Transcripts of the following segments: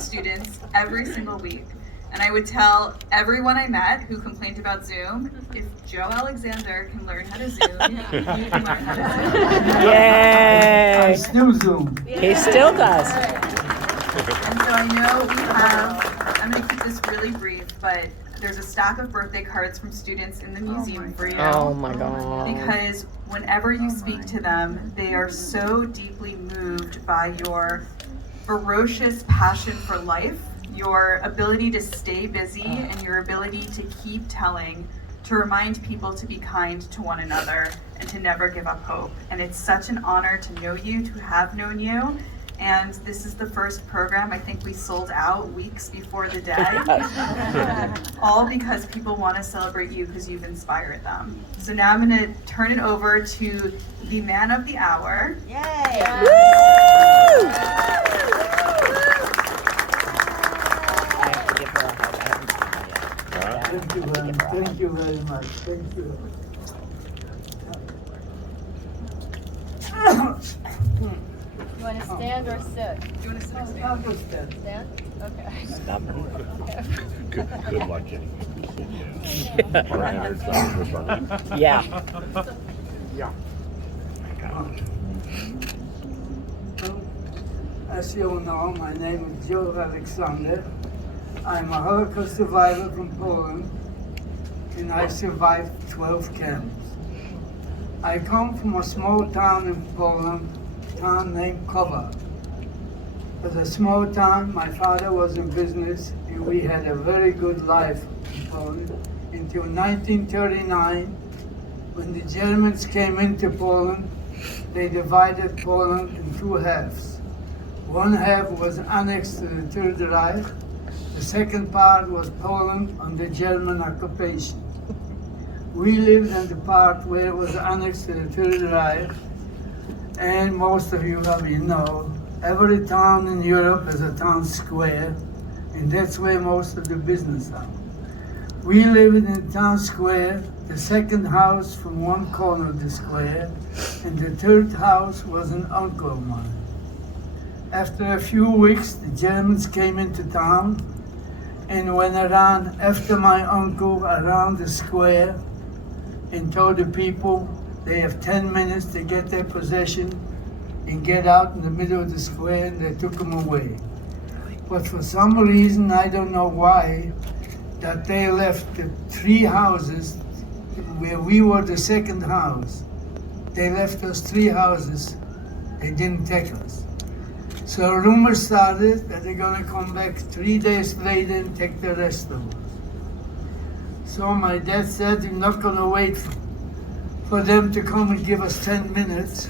with students every single week. And I would tell everyone I met who complained about Zoom, if Joe Alexander can learn how to Zoom, you can learn how to Zoom. Yay! I still Zoom. He still does. And so I know we have, I'm going to keep this really brief, but there's a stack of birthday cards from students in the museum for you. Oh my God. Because whenever you speak to them, they are so deeply moved by your ferocious passion for life, your ability to stay busy, and your ability to keep telling, to remind people to be kind to one another and to never give up hope. And it's such an honor to know you, to have known you. And this is the first program I think we sold out weeks before the day. All because people want to celebrate you because you've inspired them. So now I'm going to turn it over to the man of the hour. Yay! Woo! Thank you very much. Thank you. You want to stand or sit? Do you want to sit next to me? I'll just stand. Stand? Okay. Good luck, Jenny. Yeah. As you all know, my name is Joe Alexander. I'm a Holocaust survivor from Poland, and I survived 12 camps. I come from a small town in Poland, a town named Kowa. It was a small town. My father was in business, and we had a very good life in Poland until 1939, when the Germans came into Poland. They divided Poland in two halves. One half was annexed to the Third Reich. The second part was Poland under German occupation. We lived in the part where it was annexed to the Third Reich, and most of you probably know, every town in Europe has a town square, and that's where most of the business are. We lived in the town square, the second house from one corner of the square, and the third house was an uncle of mine. After a few weeks, the Germans came into town and went around after my uncle around the square and told the people they have 10 minutes to get their possession and get out in the middle of the square, and they took them away. But for some reason, I don't know why, that they left the three houses where we were the second house. They left us three houses. They didn't take us. So a rumor started that they're gonna come back 3 days later and take the rest of us. So my dad said, "You're not gonna wait for them to come and give us 10 minutes.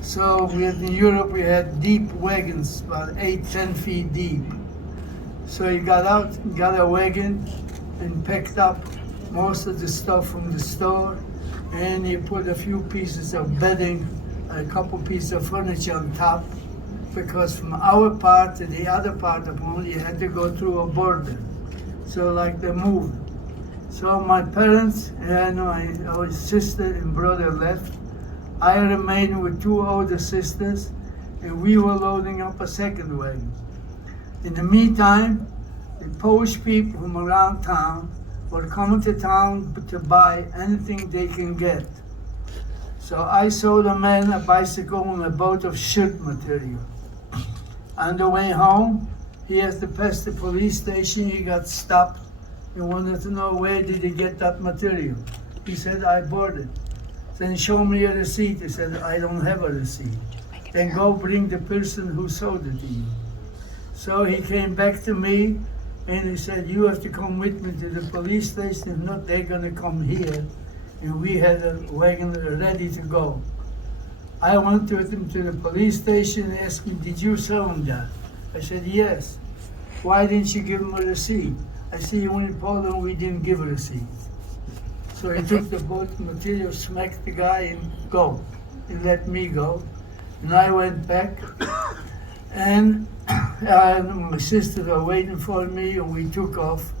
So in Europe, we had deep wagons, about 8-10 feet deep. So he got out, got a wagon, and picked up most of the stuff from the store, and he put a few pieces of bedding, a couple pieces of furniture on top, because from our part to the other part of Poland, you had to go through a border. So like they moved. So my parents and my sister and brother left. I remained with two older sisters, and we were loading up a second wagon. In the meantime, the Polish people from around town were coming to town to buy anything they can get. So I sold a man a bicycle and a boat of shirt material. On the way home, he has to pass the police station. He got stopped and wanted to know, where did he get that material? He said, "I bought it." Then show me a receipt. He said, "I don't have a receipt." Then go bring the person who sold it to you. So he came back to me and he said, "You have to come with me to the police station. If not, they're gonna come here." And we had a wagon ready to go. I went with him to the police station and asked him, "Did you sell him that?" I said, "Yes." "Why didn't you give him a receipt?" I said, "When in Poland, we didn't give a receipt." So he took the boat material, smacked the guy, and go. He let me go. And I went back, and my sisters were waiting for me, and we took off.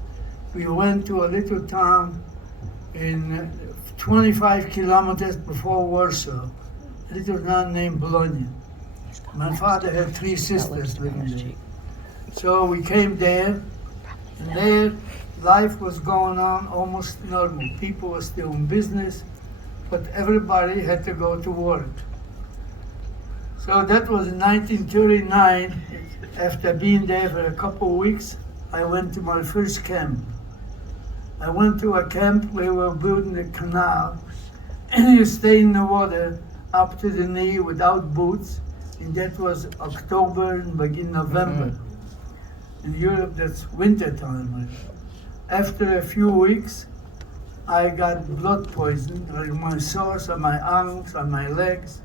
We went to a little town in 25 kilometers before Warsaw, a little town named Bologna. My father had three sisters living there. So we came there, and there life was going on almost normal. People were still in business, but everybody had to go to work. So that was in 1939. After being there for a couple of weeks, I went to my first camp. I went to a camp where we were building a canal, and you stay in the water up to the knee without boots, and that was October and begin November. In Europe, that's winter time. After a few weeks, I got blood poison, like my sores on my arms, on my legs.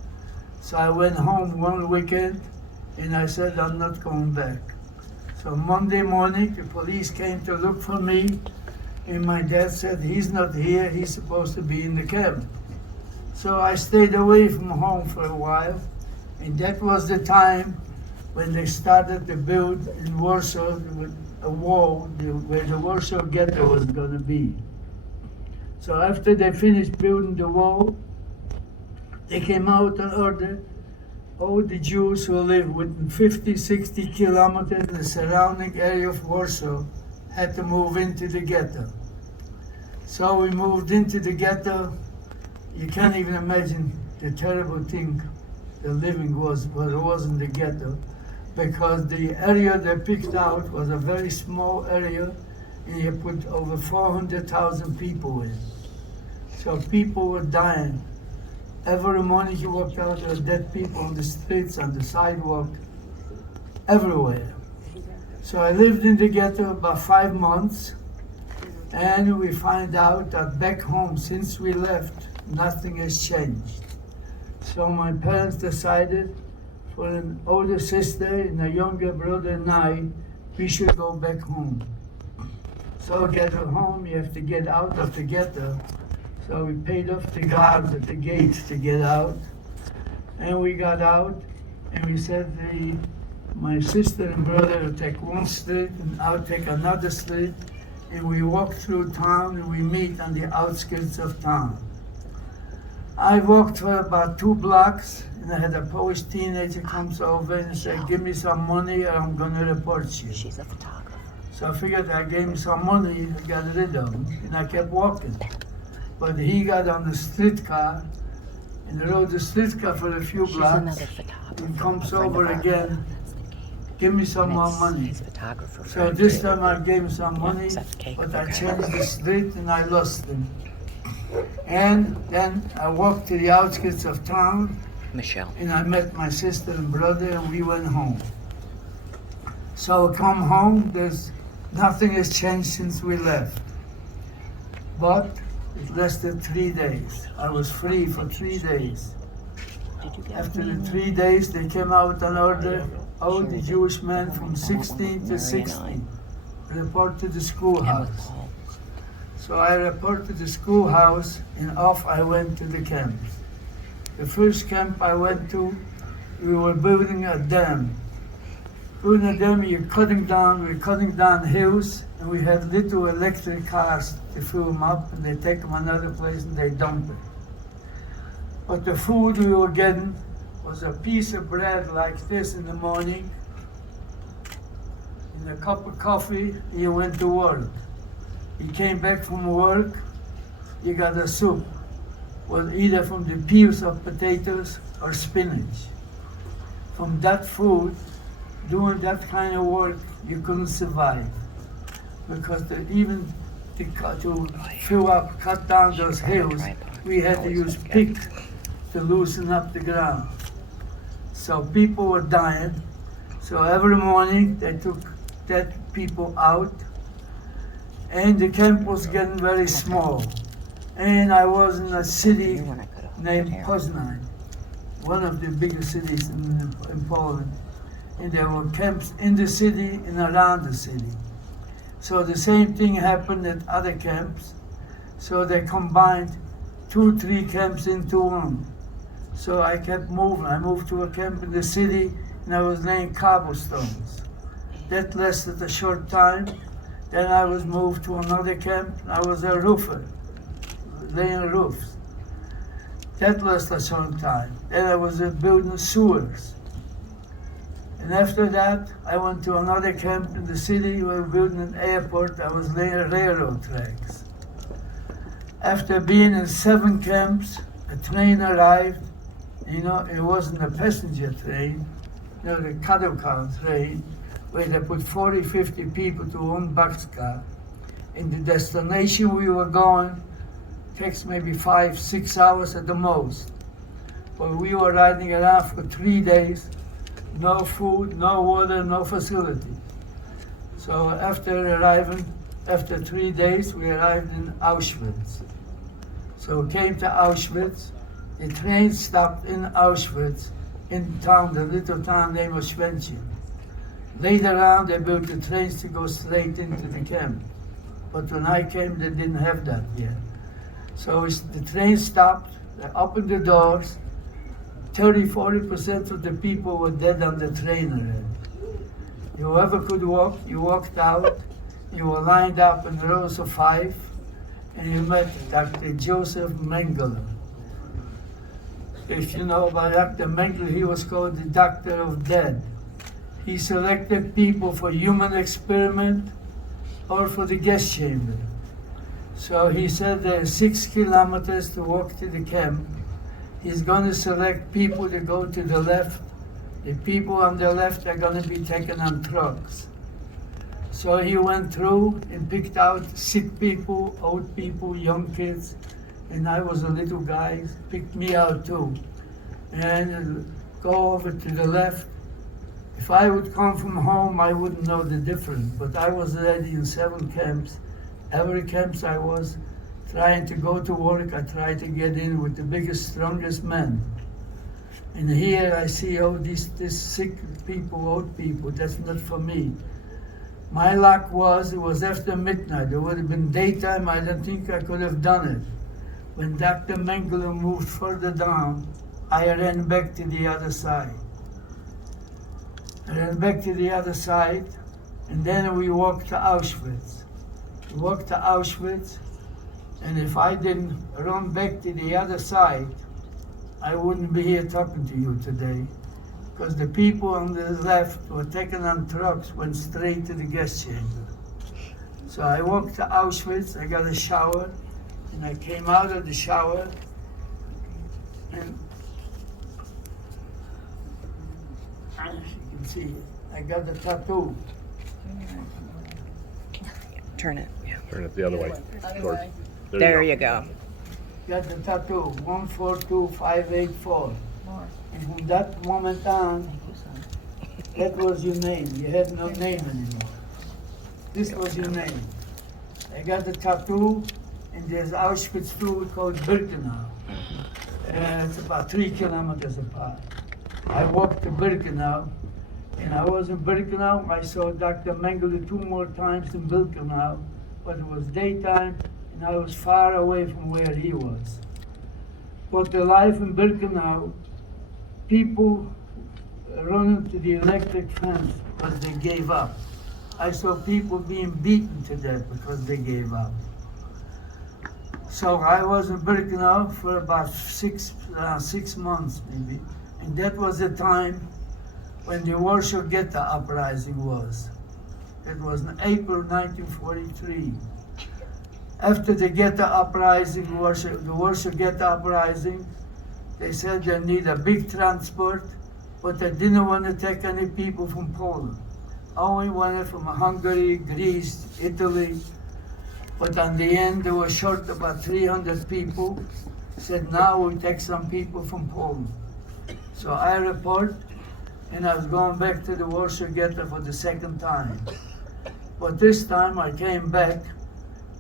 So I went home one weekend, and I said, I'm not going back. So Monday morning, the police came to look for me, and my dad said, he's not here, he's supposed to be in the camp. So I stayed away from home for a while, and that was the time when they started to build in Warsaw a wall where the Warsaw Ghetto was going to be. So after they finished building the wall, they came out and ordered all the Jews who lived within 50, 60 kilometers in the surrounding area of Warsaw had to move into the ghetto. So we moved into the ghetto. You can't even imagine the terrible thing the living was in the ghetto, because the area they picked out was a very small area, and you put over 400,000 people in. So people were dying. Every morning you walked out, there were dead people on the streets, on the sidewalk, everywhere. So I lived in the ghetto about 5 months, and we find out that back home, since we left, nothing has changed. So my parents decided for an older sister and a younger brother and I, we should go back home. So get home, you have to get out of the ghetto. So we paid off the guards at the gates to get out. And we got out, and we said, my sister and brother will take one street, and I'll take another street. And we walk through town, and we meet on the outskirts of town. I walked for about 2 blocks, and I had a Polish teenager comes over and said, give me some money or I'm gonna report you. She's a photographer. So I figured I gave him some money, I got rid of him, and I kept walking. But he got on the streetcar and rode the streetcar for a few She's blocks another photographer. and comes a friend over of ours. again, That's the cake. give me some And more it's money. his photographer So friend, this too. time I gave him some money, is that the cake? but I Okay. changed the street and I lost him. And then I walked to the outskirts of town Michelle. and I met my sister and brother and we went home. So I come home, nothing has changed since we left. But it lasted 3 days. I was free for 3 days. Did you get After me? the 3 days, they came out and ordered all the Jewish men from 16 to 16 report to the And with schoolhouse. Paul. So I reported to the schoolhouse and off I went to the camps. The first camp I went to, we were building a dam. Building a dam, we're cutting down hills, and we had little electric cars to fill them up, and they take them another place and they dump it. But the food we were getting was a piece of bread like this in the morning, and a cup of coffee, and you went to work. You came back from work, you got a soup, was either from the peels of potatoes or spinach. From that food, doing that kind of work, you couldn't survive. Because even to fill up, cut down those hills, we had to use pick to loosen up the ground. So people were dying. So every morning they took dead people out, and the camp was getting very small. And I was in a city named Poznań, one of the biggest cities in Poland. And there were camps in the city and around the city. So the same thing happened at other camps. So they combined 2, 3 camps into one. So I kept moving. I moved to a camp in the city and I was laying cobblestones. That lasted a short time. Then I was moved to another camp. I was a roofer, laying roofs. That lasted a short time. Then I was building sewers. And after that, I went to another camp in the city. We were building an airport. I was laying railroad tracks. After being in 7 camps, a train arrived. You know, it wasn't a passenger train, you know, the cattle car train, where they put 40, 50 people to one boxcar. And the destination we were going takes maybe 5, 6 hours at the most. But we were riding around for 3 days, no food, no water, no facility. So after 3 days, we arrived in Auschwitz. So we came to Auschwitz. The train stopped in Auschwitz, in town, the little town named Oswiecim. Later on, they built the trains to go straight into the camp. But when I came, they didn't have that yet. So the train stopped, they opened the doors, 30–40% of the people were dead on the train already. Whoever could walk, you walked out, you were lined up in rows of 5, and you met Dr. Joseph Mengele. If you know about Dr. Mengele, he was called the Doctor of Dead. He selected people for human experiment or for the gas chamber. So he said there are 6 kilometers to walk to the camp. He's going to select people to go to the left. The people on the left are going to be taken on trucks. So he went through and picked out sick people, old people, young kids, and I was a little guy, picked me out too. And go over to the left. If I would come from home, I wouldn't know the difference, but I was already in 7 camps. Every camp I was trying to go to work, I tried to get in with the biggest, strongest men. And here I see all these sick people, old people, that's not for me. My luck was, it was after midnight. It would have been daytime, I don't think I could have done it. When Dr. Mengele moved further down, I ran back to the other side. I ran back to the other side, and then we walked to Auschwitz. We walked to Auschwitz, and if I didn't run back to the other side, I wouldn't be here talking to you today, because the people on the left were taken on trucks, went straight to the gas chamber. So I walked to Auschwitz, I got a shower, and I came out of the shower, and as you can see, I got the tattoo. Turn it. Yeah. Turn it the other way. Other Towards- way. There you go. Got the tattoo, 142584. More. And from that moment on, that was your name. You had no name anymore. This was your name. I got the tattoo, and there's Auschwitz too, called Birkenau. It's about 3 kilometers apart. I walked to Birkenau, and I was in Birkenau. I saw Dr. Mengele 2 more times in Birkenau, but it was daytime, and I was far away from where he was. But the life in Birkenau, people running to the electric fence because they gave up. I saw people being beaten to death because they gave up. So I was in Birkenau for about 6 months maybe. And that was the time when the Warsaw Ghetto uprising was. It was in April 1943. After the Ghetto uprising, the Warsaw Ghetto uprising, they said they need a big transport, but they didn't want to take any people from Poland. Only wanted from Hungary, Greece, Italy. But on the end, they were short about 300 people. Said, now we take some people from Poland. So I report, and I was going back to the Warsaw Ghetto for the 2nd time. But this time I came back,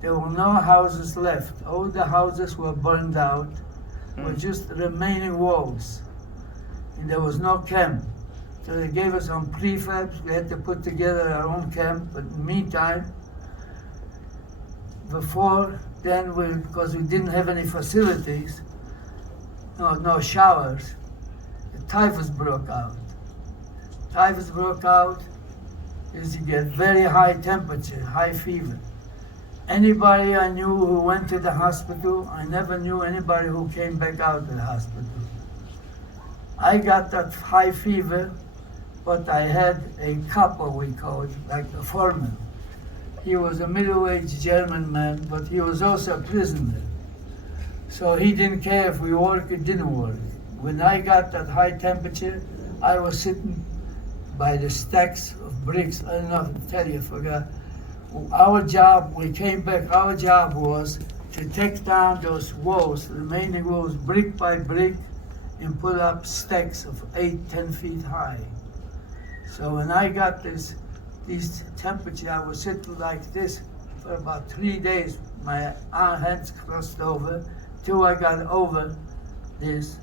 there were no houses left. All the houses were burned out, were just remaining walls. And there was no camp. So they gave us some prefabs, we had to put together our own camp, but in the meantime, before then, because we didn't have any facilities, no showers, the typhus broke out. Typhus broke out is you get very high temperature, high fever. Anybody I knew who went to the hospital, I never knew anybody who came back out of the hospital. I got that high fever, but I had a copper, we call it, like a foreman. He was a middle-aged German man, but he was also a prisoner. So he didn't care if we worked or didn't work. When I got that high temperature, I was sitting by the stacks of bricks. I don't know if I tell you, I forgot. Our job, we came back, our job was to take down those walls, the remaining walls, brick by brick, and put up stacks of 8-10 feet high. So when I got these temperature, I was sitting like this for about 3 days. My hands crossed over till I got over this.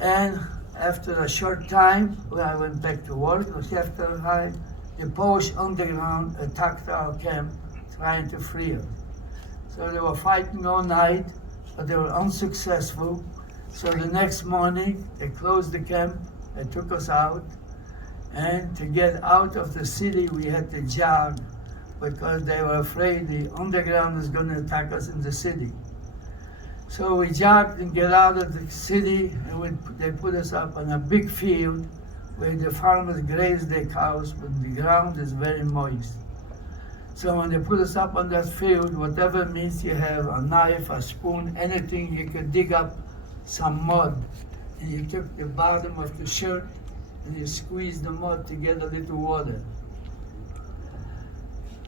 And after a short time, when I went back to work, it was after a time, the Polish underground attacked our camp, trying to free us. So they were fighting all night, but they were unsuccessful. So the next morning, they closed the camp, they took us out, and to get out of the city, we had to jog, because they were afraid the underground was going to attack us in the city. So we jogged and get out of the city, and they put us up on a big field where the farmers graze their cows, but the ground is very moist. So when they put us up on that field, whatever means you have, a knife, a spoon, anything, you could dig up some mud. And you took the bottom of the shirt and you squeezed the mud to get a little water.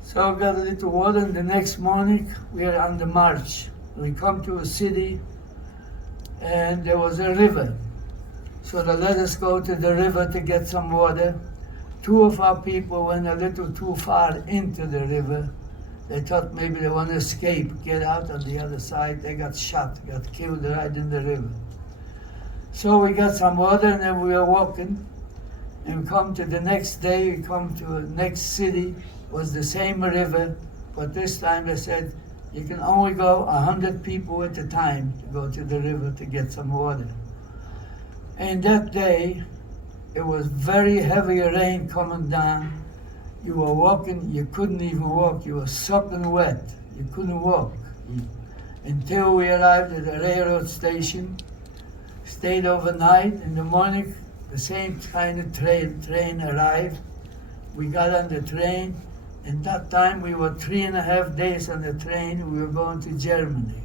So I got a little water, and the next morning we are on the march. We come to a city, and there was a river. So they let us go to the river to get some water. Two of our people went a little too far into the river. They thought maybe they want to escape, get out on the other side. They got shot, got killed right in the river. So we got some water, and then we were walking. And we come to the next day, we come to the next city, was the same river, but this time they said, you can only go 100 people at a time to go to the river to get some water. And that day, it was very heavy rain coming down. You were walking, you couldn't even walk. You were soaking wet. You couldn't walk. Until we arrived at the railroad station, stayed overnight. In the morning, the same kind of train arrived. We got on the train, and that time we were 3.5 days on the train. We were going to Germany.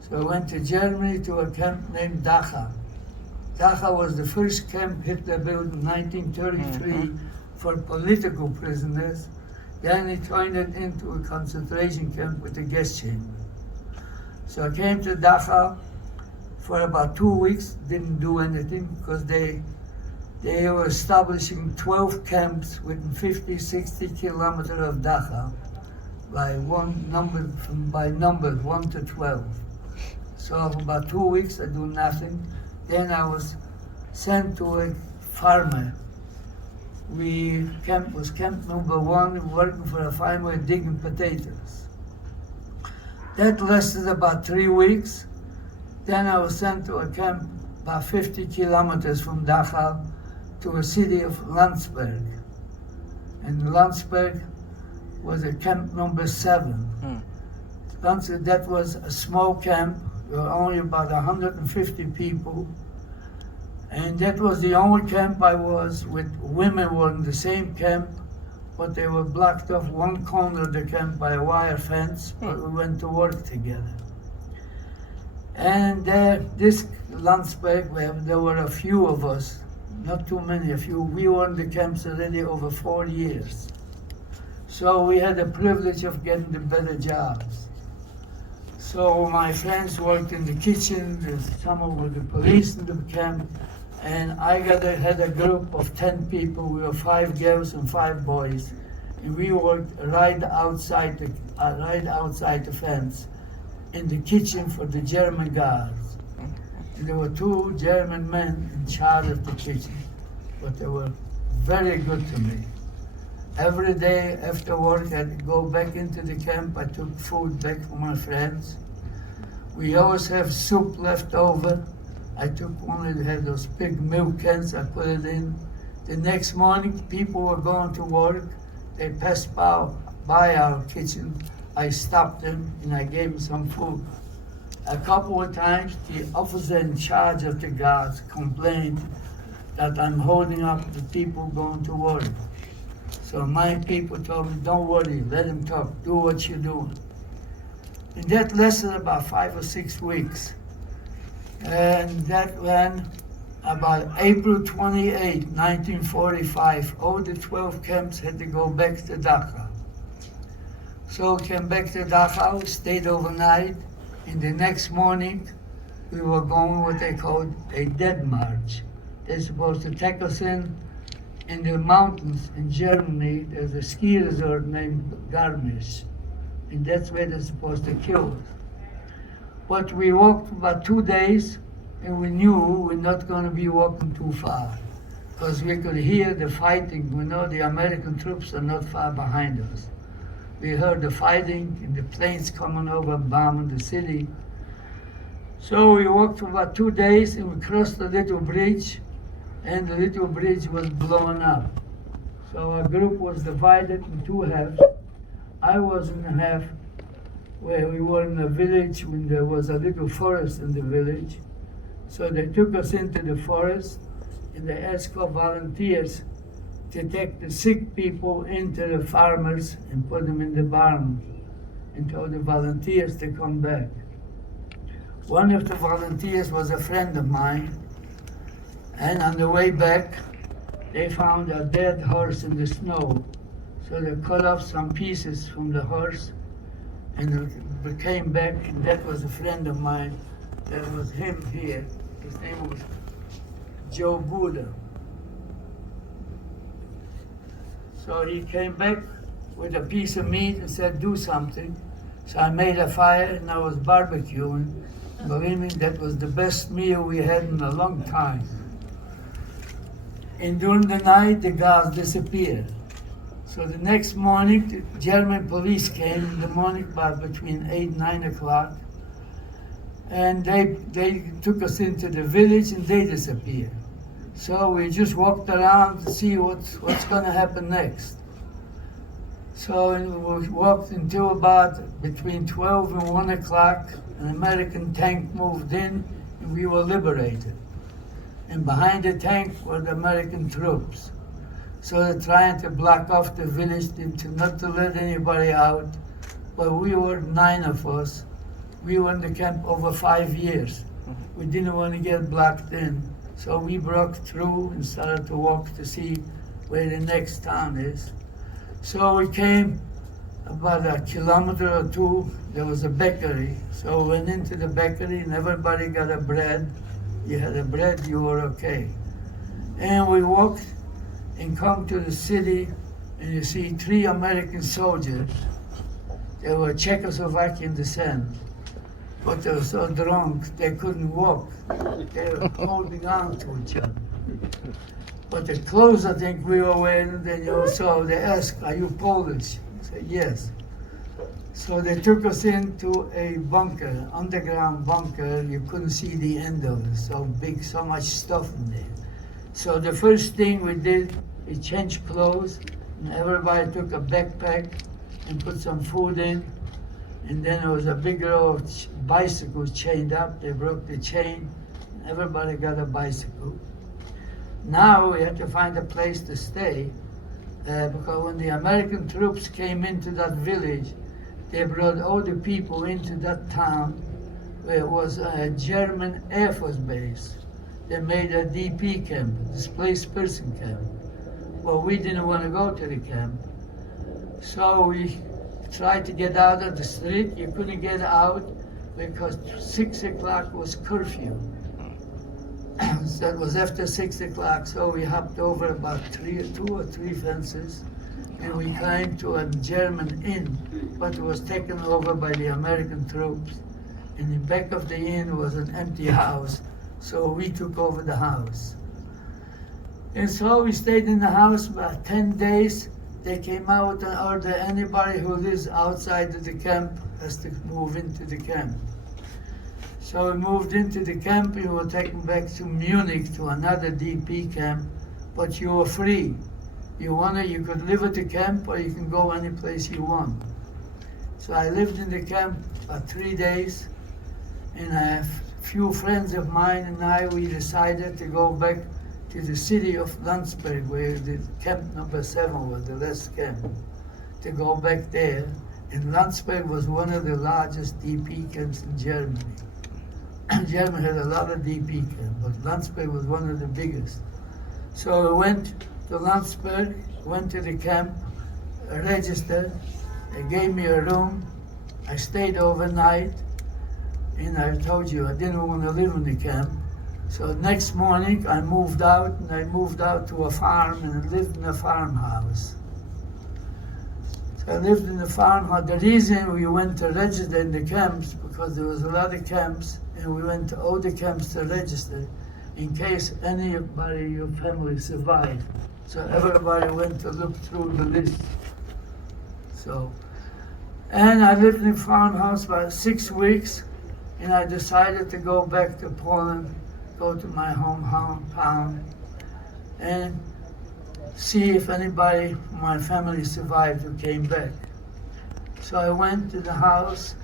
So I went to Germany to a camp named Dachau. Dachau was the first camp Hitler built in 1933 for political prisoners. Then he turned it into a concentration camp with a gas chamber. So I came to Dachau for about 2 weeks, didn't do anything, because they were establishing 12 camps within 50, 60 kilometers of Dachau by numbers 1 to 12. So for about 2 weeks I do nothing. Then I was sent to a farmer. Was camp number 1, working for a farmer digging potatoes. That lasted about 3 weeks. Then I was sent to a camp about 50 kilometers from Dachau to a city of Landsberg. And Landsberg was a camp number 7. That was a small camp. There were only about 150 people. And that was the only camp I was with. Women were in the same camp, but they were blocked off one corner of the camp by a wire fence, but we went to work together. And this Landsberg, there were a few of us, not too many, a few. We were in the camps already over 4 years. So we had the privilege of getting the better jobs. So my friends worked in the kitchen, some were the police in the camp, and I had a group of 10 people. We were 5 girls and 5 boys, and we worked right outside the fence in the kitchen for the German guards. And there were 2 German men in charge of the kitchen, but they were very good to me. Every day after work, I'd go back into the camp. I took food back for my friends. We always have soup left over. I took one that had those big milk cans, I put it in. The next morning, people were going to work. They passed by our kitchen. I stopped them and I gave them some food. A couple of times, the officer in charge of the guards complained that I'm holding up the people going to war. So my people told me, don't worry, let him talk, do what you're doing. And that lasted about 5 or 6 weeks. And that when about April 28, 1945, all the 12 camps had to go back to Dachau. So came back to Dachau, stayed overnight, and the next morning we were going what they called a dead march. They're supposed to take us in the mountains in Germany. There's a ski resort named Garmisch, and that's where they're supposed to kill us. But we walked about 2 days, and we knew we're not going to be walking too far, because we could hear the fighting. We know the American troops are not far behind us. We heard the fighting and the planes coming over and bombing the city. So we walked for about 2 days, and we crossed the little bridge, and the little bridge was blown up. So our group was divided in 2 halves. I was in the half where we were in a village when there was a little forest in the village. So they took us into the forest, and they asked for volunteers to take the sick people into the farmers and put them in the barn, and told the volunteers to come back. One of the volunteers was a friend of mine, and on the way back, they found a dead horse in the snow. So they cut off some pieces from the horse, and they came back, and that was a friend of mine. That was him here. His name was Joe Buddha. So he came back with a piece of meat and said, do something. So I made a fire and I was barbecuing. Believe me, that was the best meal we had in a long time. And during the night, the guards disappeared. So the next morning, the German police came in the morning about between 8 and 9 o'clock. And they took us into the village and they disappeared. So we just walked around to see what's going to happen next. So we walked until about between 12 and 1 o'clock. An American tank moved in and we were liberated. And behind the tank were the American troops. So they're trying to block off the village not to let anybody out. But we were 9 of us. We were in the camp over 5 years. We didn't want to get blocked in. So we broke through and started to walk to see where the next town is. So we came about a kilometer or 2. There was a bakery. So we went into the bakery and everybody got a bread. You had a bread, you were okay. And we walked and come to the city, and you see 3 American soldiers. They were Czechoslovakian descent, but they were so drunk they couldn't walk. They were holding on to each other. But the clothes I think we were wearing, then also they asked, are you Polish? I said, yes. So they took us into a bunker, underground bunker. You couldn't see the end of it, so big, so much stuff in there. So the first thing we did, we changed clothes, and everybody took a backpack and put some food in. And then there was a big row of bicycles chained up. They broke the chain. Everybody got a bicycle. Now we had to find a place to stay, because when the American troops came into that village, they brought all the people into that town where it was a German Air Force base. They made a DP camp, displaced person camp. Well, we didn't want to go to the camp. So we tried to get out of the street. You couldn't get out because 6 o'clock was curfew. So it was after 6 o'clock, so we hopped over about 2 or 3 fences, and we climbed to a German inn, but it was taken over by the American troops. In the back of the inn was an empty house, so we took over the house. And so we stayed in the house about 10 days. They came out and ordered anybody who lives outside of the camp has to move into the camp. So we moved into the camp and we were taken back to Munich to another DP camp, but you were free. You could live at the camp or you can go any place you want. So I lived in the camp about 3 days, and a few friends of mine and we decided to go back to the city of Landsberg, where the camp number 7 was, the last camp, to go back there. And Landsberg was one of the largest DP camps in Germany. Germany had a lot of DP camps, but Landsberg was one of the biggest. So I went to Landsberg, went to the camp, registered, they gave me a room, I stayed overnight, and I told you I didn't want to live in the camp. So next morning I moved out, and I moved out to a farm and lived in a farmhouse. So I lived in the farmhouse. The reason we went to register in the camps, because there was a lot of camps, and we went to all the camps to register in case anybody in your family survived. So everybody went to look through the list. So, and I lived in the farmhouse about 6 weeks, and I decided to go back to Poland, go to my hometown, and see if anybody from my family survived who came back. So I went to the house,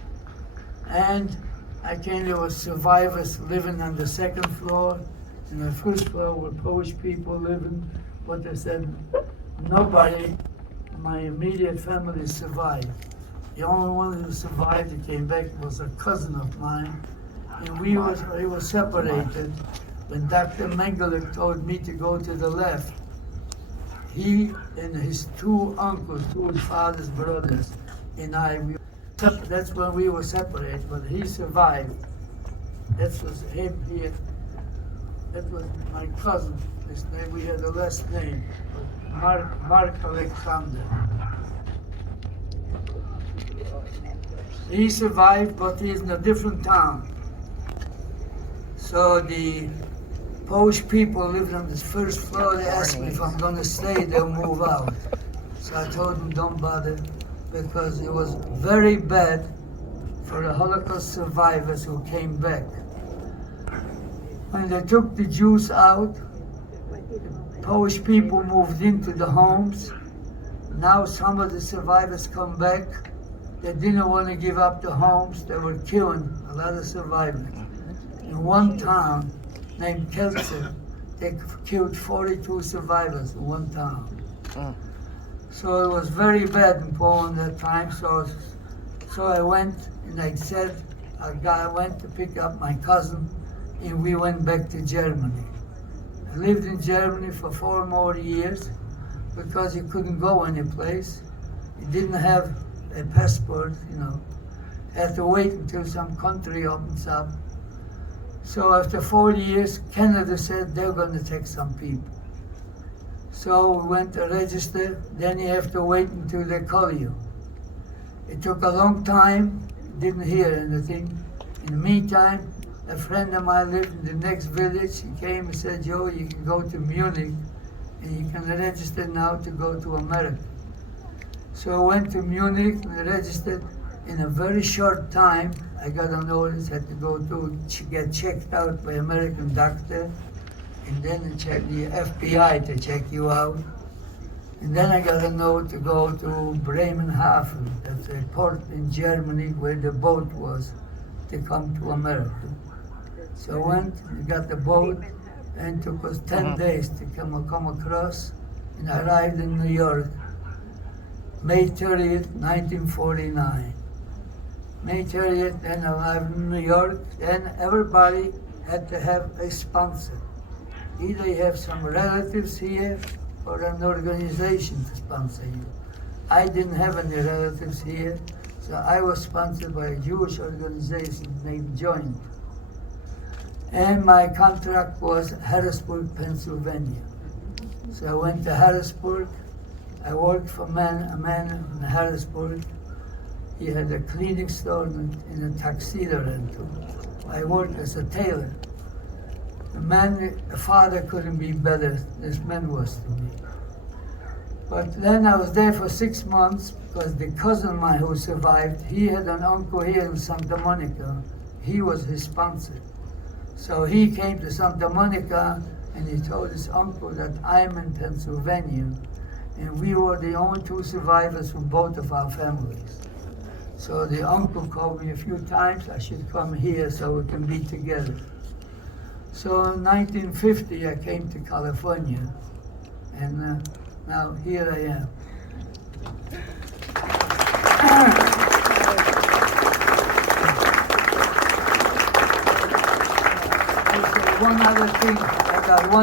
and I came, there were survivors living on the second floor, and the first floor were Polish people living, but they said nobody in my immediate family survived. The only one who survived and came back was a cousin of mine, and we were separated. When Dr. Mengele told me to go to the left, he and his 2 uncles, 2 of his father's brothers, and that's when we were separated, but he survived. That was him here. That was my cousin. His name, we had the last name, Mark Alexander. He survived, but he's in a different town. So the Polish people lived on this first floor. They asked me if I'm going to stay, they'll move out. So I told them, don't bother, because it was very bad for the Holocaust survivors who came back. When they took the Jews out, the Polish people moved into the homes. Now some of the survivors come back. They didn't want to give up the homes. They were killing a lot of survivors. In one town named Kielce, they killed 42 survivors in one town. So it was very bad in Poland at that time. So I went, and I said, I went to pick up my cousin, and we went back to Germany. I lived in Germany for 4 more years because you couldn't go anyplace. You didn't have a passport, you know. Had to wait until some country opens up. So after 4 years, Canada said they're going to take some people. So we went to register, then you have to wait until they call you. It took a long time, didn't hear anything. In the meantime, a friend of mine lived in the next village. He came and said, Joe, you can go to Munich and you can register now to go to America. So I went to Munich and registered. In a very short time, I got a notice, had to go to get checked out by American doctor, and then check the FBI to check you out. And then I got a note to go to Bremenhaven, that's a port in Germany where the boat was, to come to America. So I went, we got the boat, and it took us 10 days to come across, and I arrived in New York, May 30th, 1949. May 30th, then I arrived in New York, and everybody had to have a sponsor. Either you have some relatives here, or an organization to sponsor you. I didn't have any relatives here, so I was sponsored by a Jewish organization named Joint. And my contract was Harrisburg, Pennsylvania. So I went to Harrisburg. I worked for a man in Harrisburg. He had a cleaning store and a tuxedo rental. I worked as a tailor. The father couldn't be better, this man was to me. But then I was there for 6 months because the cousin of mine who survived, he had an uncle here in Santa Monica. He was his sponsor. So he came to Santa Monica and he told his uncle that I'm in Pennsylvania, and we were the only 2 survivors from both of our families. So the uncle called me a few times, I should come here so we can be together. So in 1950, I came to California, and now here I am. One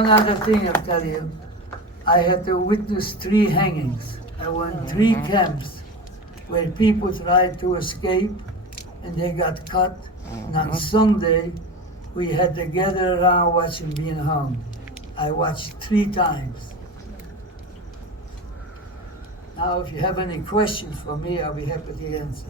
other thing I'll tell you. I had to witness 3 hangings. I went 3 camps where people tried to escape and they got cut. And on Sunday, we had to gather around watching being hung. I watched 3 times. Now, if you have any questions for me, I'll be happy to answer.